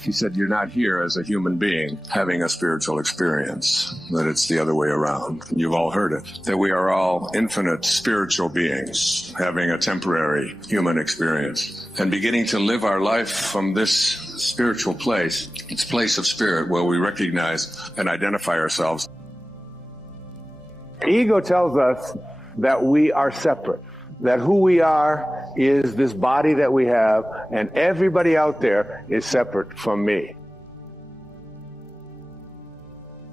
He said, you're not here as a human being having a spiritual experience, that it's the other way around. You've all heard it, that we are all infinite spiritual beings having a temporary human experience and beginning to live our life from this spiritual place, its place of spirit, where we recognize and identify ourselves. Ego tells us that we are separate, that who we are is this body that we have, and everybody out there is separate from me.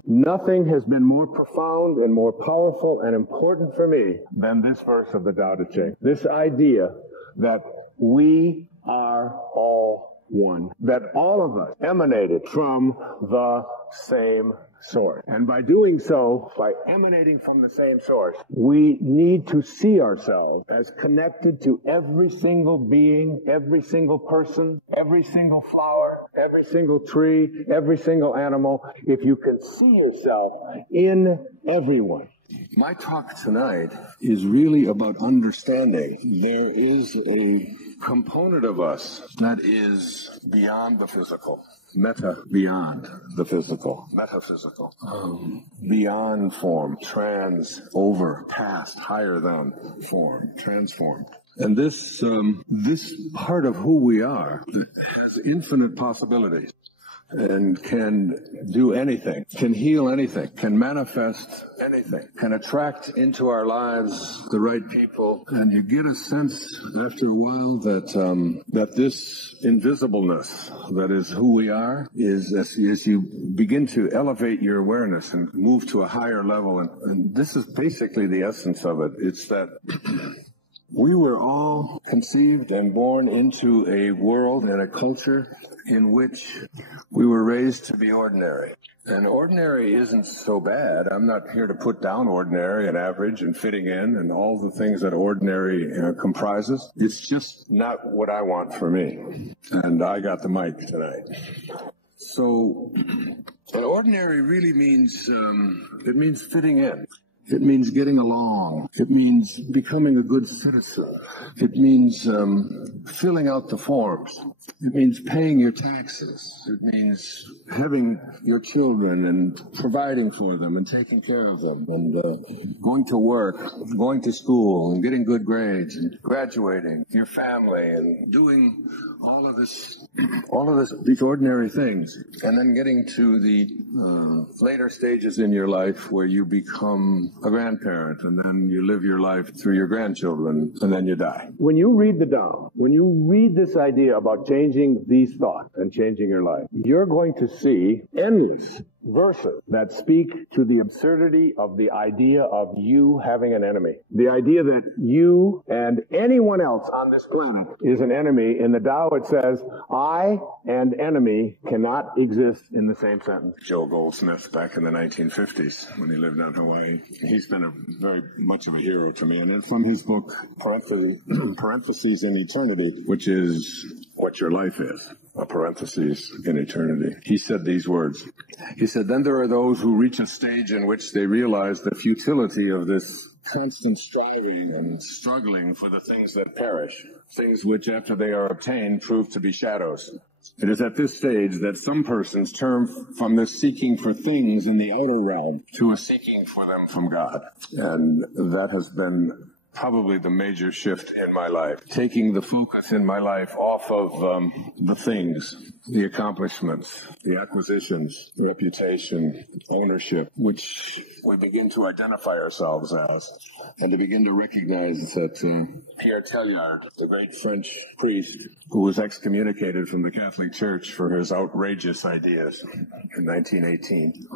Nothing has been more profound and more powerful and important for me than this verse of the Tao Te Ching. This idea that we are all one, that all of us emanated from the same source. And by doing so, by emanating from the same source, we need to see ourselves as connected to every single being, every single person, every single flower, every single tree, every single animal. If you can see yourself in everyone. My talk tonight is really about understanding there is a component of us that is beyond the physical. Meta, beyond the physical, metaphysical, beyond form, trans, over, past, higher than form, transformed. And this part of who we are has infinite possibilities and can do anything, can heal anything, can manifest anything, can attract into our lives the right people. And you get a sense after a while that this invisibleness that is who we are is, as you begin to elevate your awareness and move to a higher level. And this is basically the essence of it. It's that we were all conceived and born into a world and a culture in which we were raised to be ordinary. And ordinary isn't so bad. I'm not here to put down ordinary and average and fitting in and all the things that ordinary comprises. It's just not what I want for me. And I got the mic tonight. So, and ordinary really means, it means fitting in. It means getting along. It means becoming a good citizen. It means filling out the forms. It means paying your taxes. It means having your children and providing for them and taking care of them and going to work, going to school and getting good grades and graduating, your family and doing all of these ordinary things, and then getting to the later stages in your life where you become a grandparent, and then you live your life through your grandchildren, and then you die. When you read the Tao, when you read this idea about changing these thoughts and changing your life, you're going to see endless verses that speak to the absurdity of the idea of you having an enemy. The idea that you and anyone else on this planet is an enemy. In the Tao it says, I and enemy cannot exist in the same sentence. Joe Goldsmith back in the 1950s when he lived on Hawaii, he's been a very much of a hero to me. And then from his book, Parentheses in Eternity, which is what your life is, a parenthesis in eternity, he said these words. He said, then there are those who reach a stage in which they realize the futility of this constant striving and struggling for the things that perish, things which after they are obtained prove to be shadows. It is at this stage that some persons turn from this seeking for things in the outer realm to a seeking for them from God. And that has been probably the major shift in my life, taking the focus in my life off of the things, the accomplishments, the acquisitions, reputation, ownership, which we begin to identify ourselves as, and to begin to recognize that Pierre Teilhard, the great French priest who was excommunicated from the Catholic Church for his outrageous ideas in 1918,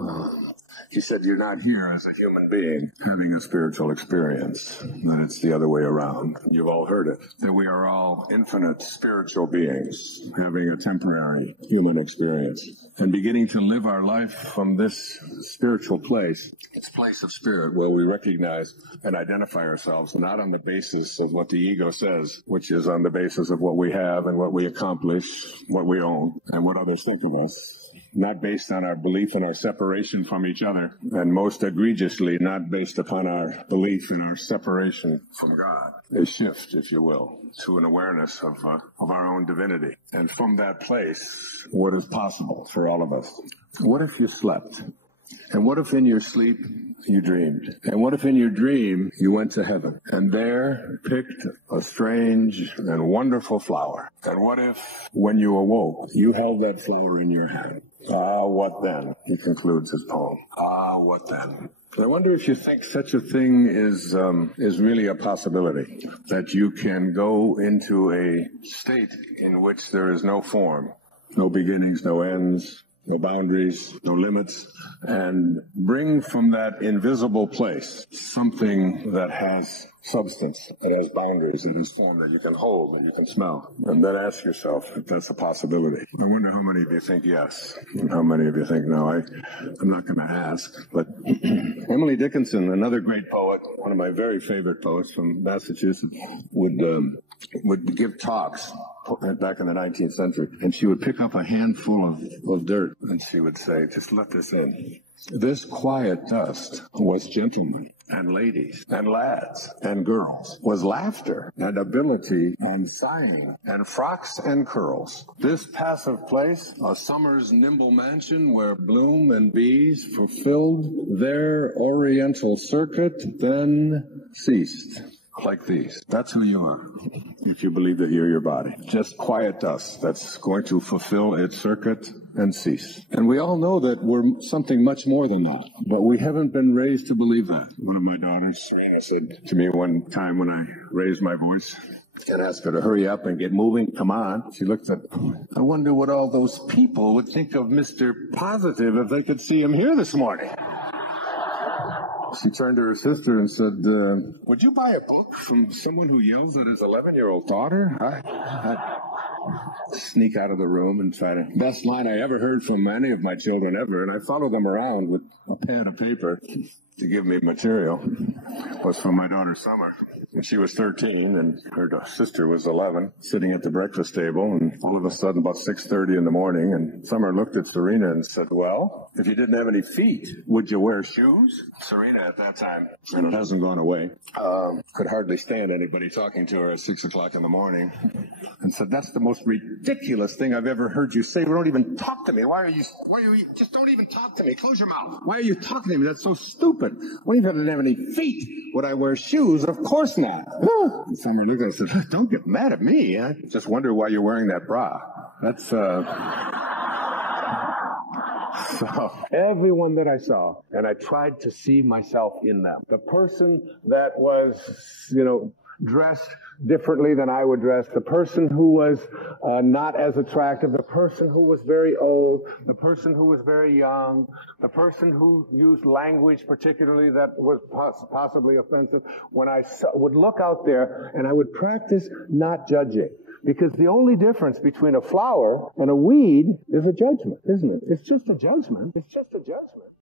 he said, you're not here as a human being having a spiritual experience, that it's the other way around. You've all heard it, that we are all infinite spiritual beings having a temporary human experience and beginning to live our life from this spiritual place, its place of spirit, where we recognize and identify ourselves not on the basis of what the ego says, which is on the basis of what we have and what we accomplish, what we own, and what others think of us. Not based on our belief in our separation from each other, and most egregiously, not based upon our belief in our separation from God. a shift, if you will, to an awareness of our own divinity. And from that place, what is possible for all of us? What if you slept? And what if in your sleep you dreamed? And what if in your dream you went to heaven and there picked a strange and wonderful flower? And what if when you awoke you held that flower in your hand? Ah, what then? He concludes his poem. Ah, what then? I wonder if you think such a thing is really a possibility, that you can go into a state in which there is no form, no beginnings, no ends, no boundaries, no limits, and bring from that invisible place something that has substance, that has boundaries, that has form, that you can hold, that you can smell. And then ask yourself if that's a possibility. I wonder how many of you think yes, and how many of you think no. I'm not going to ask, but Emily Dickinson, another great poet, one of my very favorite poets from Massachusetts, would give talks back in the 19th century, and she would pick up a handful of dirt, and she would say, just let this in. This quiet dust was gentlemen and ladies and lads and girls, was laughter and ability and sighing and frocks and curls. This passive place, a summer's nimble mansion where bloom and bees fulfilled their oriental circuit, then ceased. Like these. That's who you are, if you believe that you're your body. Just quiet dust that's going to fulfill its circuit and cease. And we all know that we're something much more than that, but we haven't been raised to believe that. One of my daughters, Serena, said to me one time when I raised my voice and asked her to hurry up and get moving, come on. She looked at, I wonder what all those people would think of Mr. Positive if they could see him here this morning. She turned to her sister and said, would you buy a book from someone who yells at his 11-year-old daughter? I'd sneak out of the room and try to... Best line I ever heard from any of my children ever, and I followed them around with a pad of paper to give me material, was from my daughter Summer. And she was 13 and her sister was 11, sitting at the breakfast table, and all of a sudden about 6:30 in the morning, and Summer looked at Serena and said, well, if you didn't have any feet, would you wear shoes? Serena at that time, and it hasn't gone away, could hardly stand anybody talking to her at 6 o'clock in the morning, and said, that's the most ridiculous thing I've ever heard you say. Well, don't even talk to me. Why are you, just don't even talk to me. Close your mouth. Why are you talking to me? That's so stupid. What if I didn't have any feet? Would I wear shoes? Of course not. And Summer looked at her and said, don't get mad at me. I just wonder why you're wearing that bra. That's, So everyone that I saw, and I tried to see myself in them. The person that was, dressed differently than I would dress, the person who was not as attractive, the person who was very old, the person who was very young, the person who used language particularly that was possibly offensive. When I would look out there and I would practice not judging. Because the only difference between a flower and a weed is a judgment, isn't it? It's just a judgment. It's just a judgment.